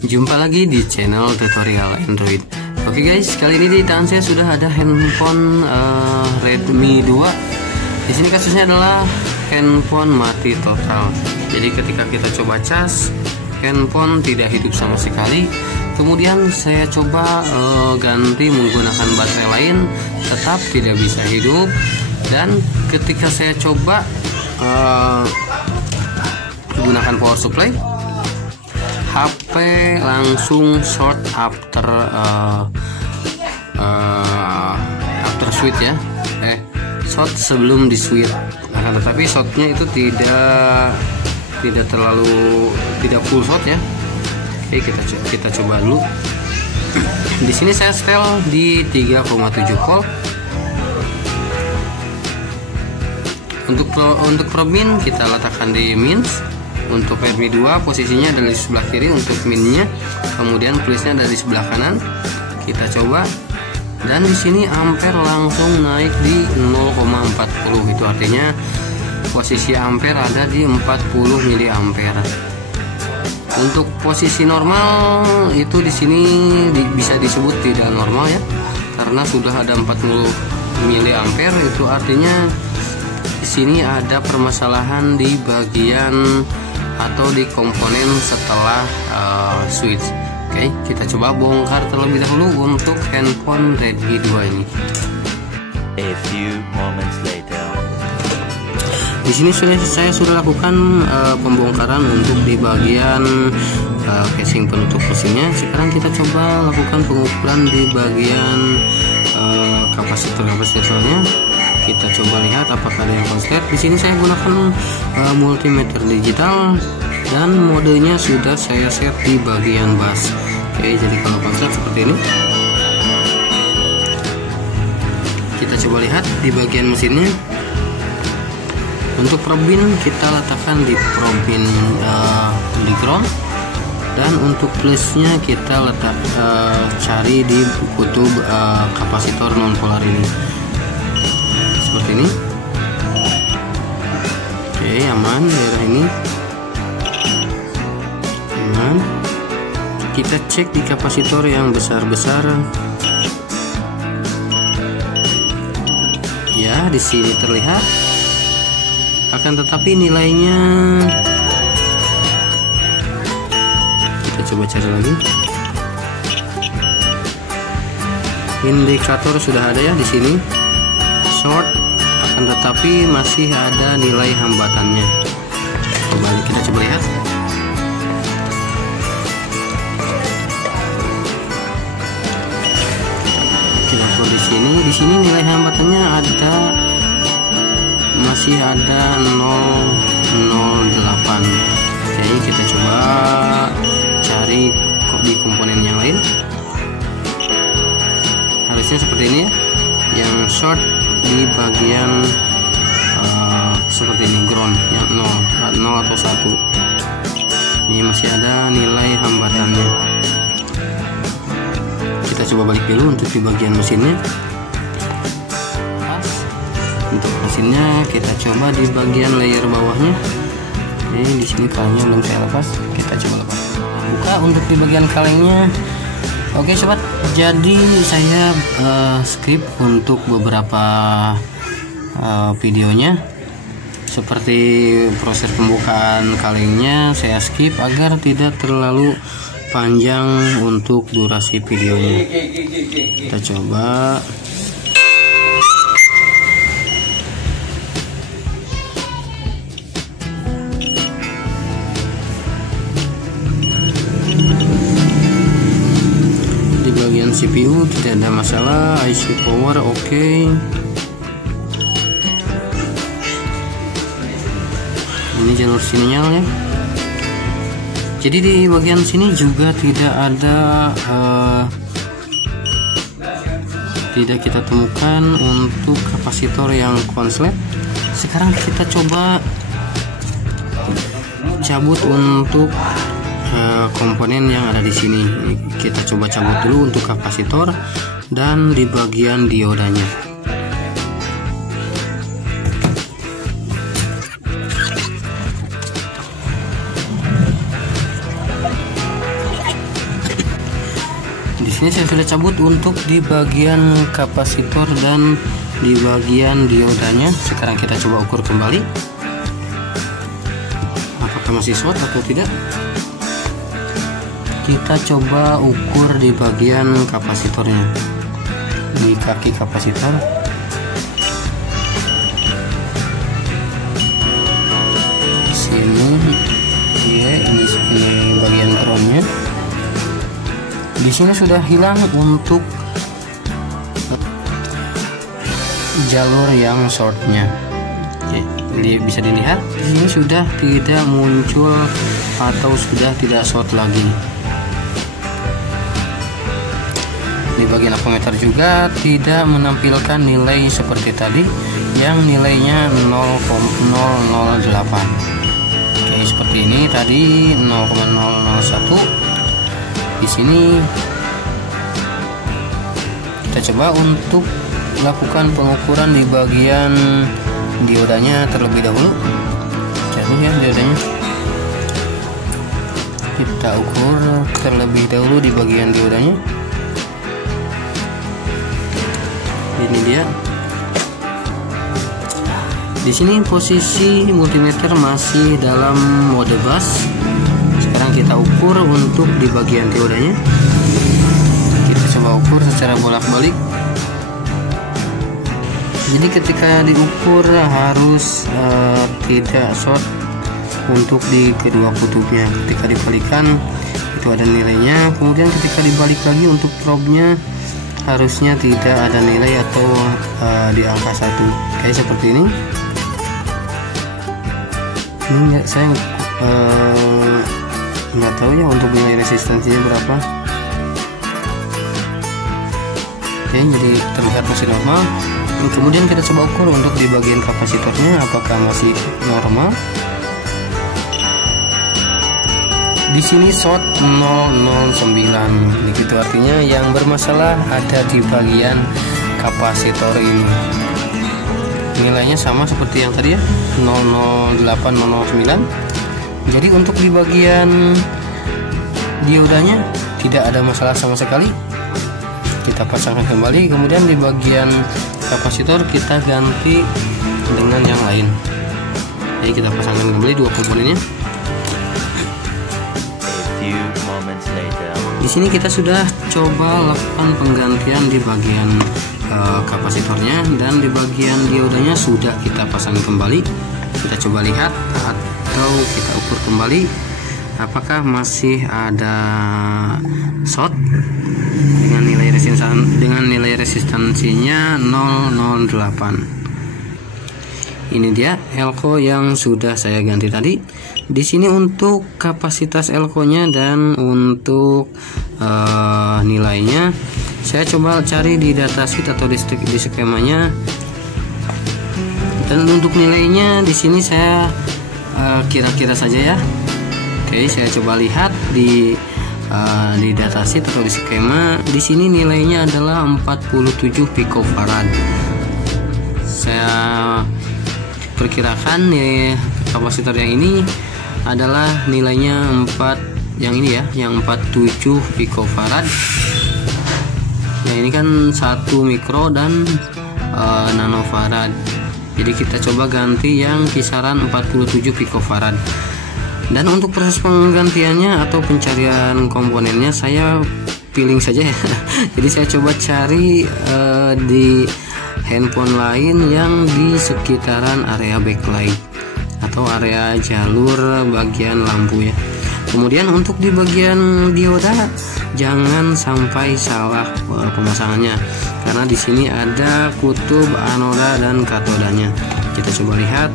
Jumpa lagi di channel tutorial Android. Oke guys, kali ini di tangan saya sudah ada handphone Redmi 2. Di sini kasusnya adalah handphone mati total. Jadi ketika kita coba cas, handphone tidak hidup sama sekali. Kemudian saya coba ganti menggunakan baterai lain, tetap tidak bisa hidup. Dan ketika saya coba gunakan power supply, HP langsung short after switch ya, short sebelum di switch. Akan tetapi shortnya itu tidak terlalu full short ya. Oke, kita coba dulu. Di sini saya setel di 3,7 volt. Untuk probe min kita letakkan di min. Untuk Redmi 2 posisinya ada di sebelah kiri untuk minnya, kemudian plusnya ada di sebelah kanan. Kita coba, dan di sini ampere langsung naik di 0,40. Itu artinya posisi ampere ada di 40 mA. Untuk posisi normal itu di sini bisa disebut tidak normal ya, karena sudah ada 40 mA. Itu artinya di sini ada permasalahan di bagian atau di komponen setelah switch. Oke, kita coba bongkar terlebih dahulu untuk handphone Redmi 2 ini. A few moments later. Di sini saya sudah lakukan pembongkaran untuk di bagian casing penutup mesinnya. Sekarang kita coba lakukan pengukuran di bagian kapasitornya. Kita coba lihat apakah ada yang konslet. Di sini saya gunakan multimeter digital dan modenya sudah saya set di bagian bus. Oke, jadi kalau konslet seperti ini. Kita coba lihat di bagian mesinnya. Untuk probin kita letakkan di probin di ground, dan untuk plusnya kita cari di kutub kapasitor non polar ini. Seperti ini. Oke, aman daerah ini. Aman. Kita cek di kapasitor yang besar-besar. Ya, di sini terlihat. Akan tetapi nilainya kita coba cari lagi. Indikator sudah ada ya di sini. Short, akan tetapi masih ada nilai hambatannya. Kembali kita coba lihat. Kita lihat di sini nilai hambatannya masih ada 0,08. Oke, kita coba cari di komponen yang lain. Harusnya seperti ini ya, yang short di bagian seperti ini, ground yang 0 atau 1. Ini masih ada nilai hambatannya. Kita coba balik dulu untuk di bagian mesinnya. Untuk mesinnya kita coba di bagian layer bawahnya. Ini di sini kalengnya belum saya lepas. Kita coba lepas. Buka untuk di bagian kalengnya. Oke sobat, jadi saya skip untuk beberapa videonya. Seperti proses pembukaan kalengnya saya skip agar tidak terlalu panjang untuk durasi videonya. Kita coba. CPU tidak ada masalah, IC power oke. Ini jalur sinyal ya. Jadi di bagian sini juga tidak kita temukan untuk kapasitor yang konslet. Sekarang kita coba cabut untuk komponen yang ada di sini. Kita coba cabut dulu untuk kapasitor dan di bagian diodanya. sini saya sudah cabut untuk di bagian kapasitor dan di bagian diodanya. Sekarang kita coba ukur kembali apakah masih short atau tidak. Kita coba ukur di bagian kapasitornya, di kaki kapasitor. Ini bagian groundnya. Di sini sudah hilang untuk jalur yang shortnya. Bisa dilihat di sini sudah tidak muncul atau sudah tidak short lagi. Di bagian ampermeter juga tidak menampilkan nilai seperti tadi yang nilainya 0,008. Oke, seperti ini tadi 0,001. Di sini kita coba untuk lakukan pengukuran di bagian diodanya terlebih dahulu. Jatuh ya diodanya. Kita ukur terlebih dahulu di bagian diodanya. Ini dia. Di sini posisi multimeter masih dalam mode bus. Sekarang kita ukur untuk di bagian diodanya. Kita coba ukur secara bolak-balik. Jadi ketika diukur harus tidak short untuk di kedua kutubnya. Ketika dibalikan itu ada nilainya. Kemudian ketika dibalik lagi untuk probe-nya harusnya tidak ada nilai atau di angka 1. Kayak seperti ini. Ini saya nggak tahu ya untuk nilai resistansinya berapa. Oke, jadi terlihat masih normal. Kemudian kita coba ukur untuk di bagian kapasitornya apakah masih normal. Di sini short 009. Itu artinya yang bermasalah ada di bagian kapasitor ini. Nilainya sama seperti yang tadi ya, 008 009. Jadi untuk di bagian diodanya tidak ada masalah sama sekali. Kita pasangkan kembali, kemudian di bagian kapasitor kita ganti dengan yang lain. Jadi kita pasangkan kembali dua komponennya. Di sini kita sudah coba lakukan penggantian di bagian kapasitornya, dan di bagian diodanya sudah kita pasang kembali. Kita coba lihat atau kita ukur kembali apakah masih ada short dengan nilai resistansinya 008. Ini dia elko yang sudah saya ganti tadi. Di sini untuk kapasitas elko-nya dan untuk nilainya saya coba cari di datasheet atau di skemanya. Dan untuk nilainya di sini saya kira-kira saja ya. Oke, saya coba lihat di datasheet atau di skema. Di sini nilainya adalah 47 picofarad. Saya perkirakan nih kapasitor yang ini adalah nilainya 47 picofarad. Yang ini kan 1 mikro dan nanofarad. Jadi kita coba ganti yang kisaran 47 picofarad. Dan untuk proses penggantiannya atau pencarian komponennya saya feeling saja ya. Jadi saya coba cari di handphone lain yang di sekitaran area backlight atau area jalur bagian lampu ya. Kemudian untuk di bagian dioda jangan sampai salah pemasangannya, karena di sini ada kutub anoda dan katodanya. Kita coba lihat.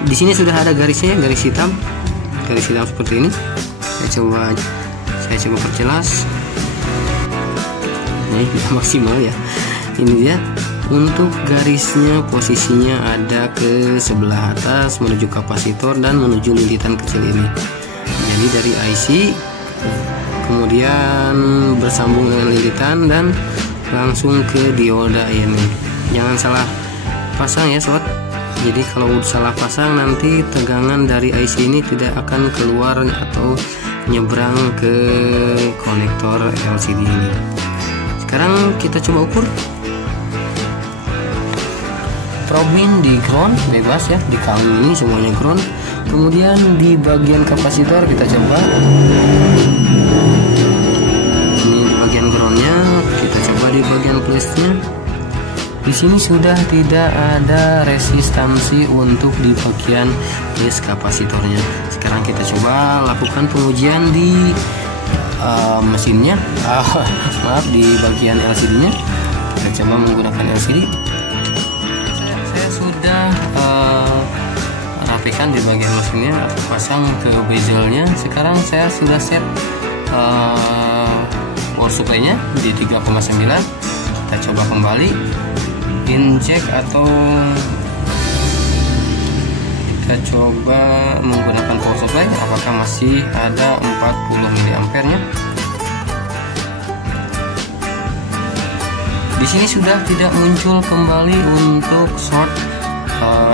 Di sini sudah ada garisnya, garis hitam seperti ini. Saya coba perjelas. Ini maksimal ya. Ini dia. Untuk garisnya posisinya ada ke sebelah atas menuju kapasitor dan menuju lilitan kecil ini. Jadi dari IC kemudian bersambung dengan lilitan dan langsung ke dioda ini. Jangan salah pasang ya sobat. Jadi kalau salah pasang nanti tegangan dari IC ini tidak akan keluar atau nyebrang ke konektor LCD ini. Sekarang kita coba ukur. Probing di ground bebas ya, di kali ini semuanya ground. Kemudian di bagian kapasitor kita coba. Ini di bagian groundnya, kita coba di bagian plusnya. Di sini sudah tidak ada resistansi untuk di bagian plus kapasitornya. Sekarang kita coba lakukan pengujian di mesinnya, maaf, di bagian LCD-nya. Kita coba menggunakan LCD. Saya sudah rapikan di bagian mesinnya, pasang ke bezelnya. Sekarang saya sudah set power supply-nya di 3,9. Kita coba kembali inject atau kita coba menggunakan power supply, apakah masih ada 40 mA nya. Di sini sudah tidak muncul kembali untuk short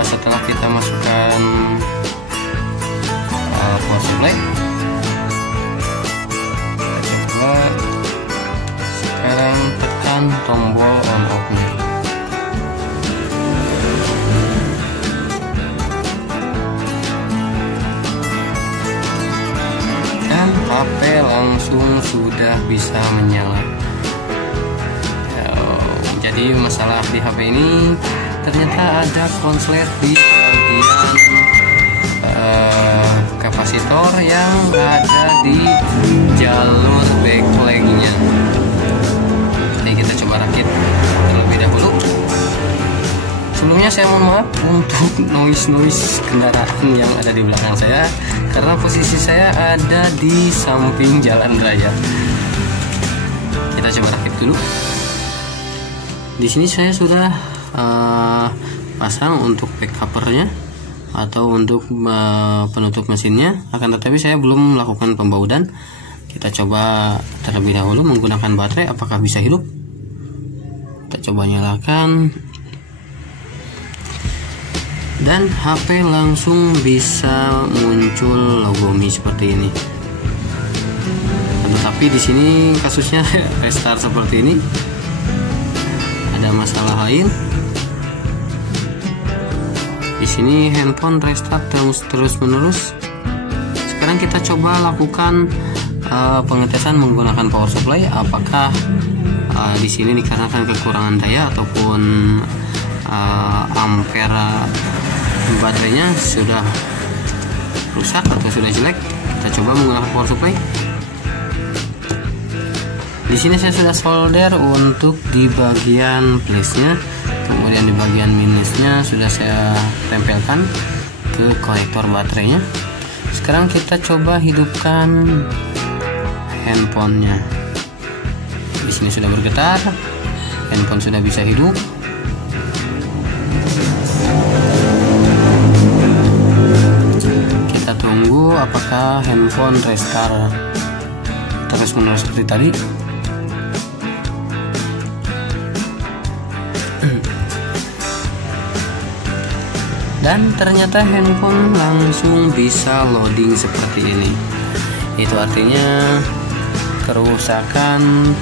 setelah kita masukkan power supply. Kita coba sekarang tekan tombol on off nya. HP langsung sudah bisa menyala. Jadi masalah di HP ini ternyata ada konslet di bagian kapasitor yang ada di jalur backlight-nya. Jadi kita coba rakit terlebih dahulu. Sebelumnya saya mohon maaf untuk noise kendaraan yang ada di belakang saya, karena posisi saya ada di samping jalan raya. Kita coba rakit dulu. Di sini saya sudah pasang untuk back covernya atau untuk penutup mesinnya, akan tetapi saya belum melakukan pembaudan. Kita coba terlebih dahulu menggunakan baterai, apakah bisa hidup. Kita coba nyalakan. Dan HP langsung bisa muncul logo Mi seperti ini. Tetapi di sini kasusnya restart seperti ini. Ada masalah lain. Di sini handphone restart terus menerus. Sekarang kita coba lakukan pengetesan menggunakan power supply. Apakah di sini dikarenakan kekurangan daya ataupun ampere baterainya sudah rusak atau sudah jelek. Kita coba menggunakan power supply. Di sini saya sudah solder untuk di bagian plusnya, kemudian di bagian minusnya sudah saya tempelkan ke konektor baterainya. Sekarang kita coba hidupkan handphonenya. Di sini sudah bergetar, handphone sudah bisa hidup. Kita tunggu apakah handphone restart terus menerus seperti tadi. Dan ternyata handphone langsung bisa loading seperti ini. Itu artinya kerusakan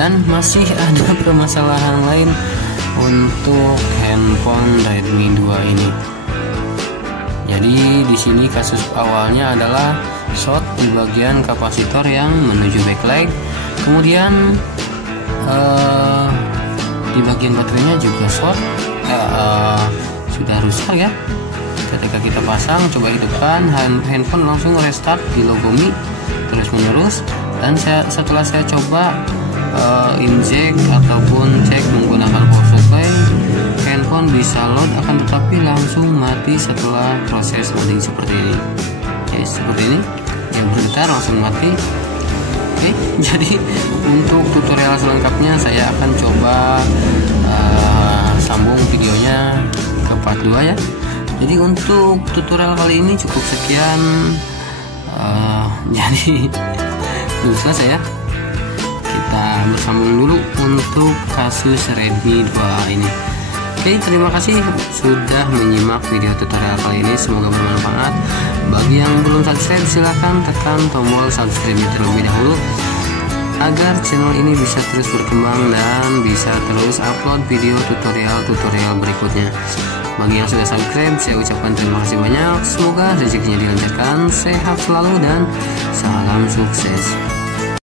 dan masih ada permasalahan lain untuk handphone Redmi 2 ini. Jadi di sini kasus awalnya adalah short di bagian kapasitor yang menuju backlight, kemudian di bagian baterainya juga short, sudah rusak ya. Ketika kita pasang, coba hidupkan, handphone langsung restart di logo Mi terus menerus. Dan setelah saya coba inject ataupun cek menggunakan power supply, handphone bisa load, akan tetapi langsung mati setelah proses loading seperti ini. Oke, seperti ini yang bergetar langsung mati. Oke, jadi untuk tutorial selengkapnya saya akan coba sambung videonya ke part 2 ya. Jadi untuk tutorial kali ini cukup sekian. Jadi belum selesai ya. Kita bersambung dulu untuk kasus Redmi 2 ini. Oke, terima kasih sudah menyimak video tutorial kali ini. Semoga bermanfaat. Bagi yang belum subscribe, silahkan tekan tombol subscribe terlebih dahulu agar channel ini bisa terus berkembang dan bisa terus upload video tutorial berikutnya. Bagi yang sudah subscribe, saya ucapkan terima kasih banyak. Semoga rezekinya dilancarkan, sehat selalu, dan salam sukses.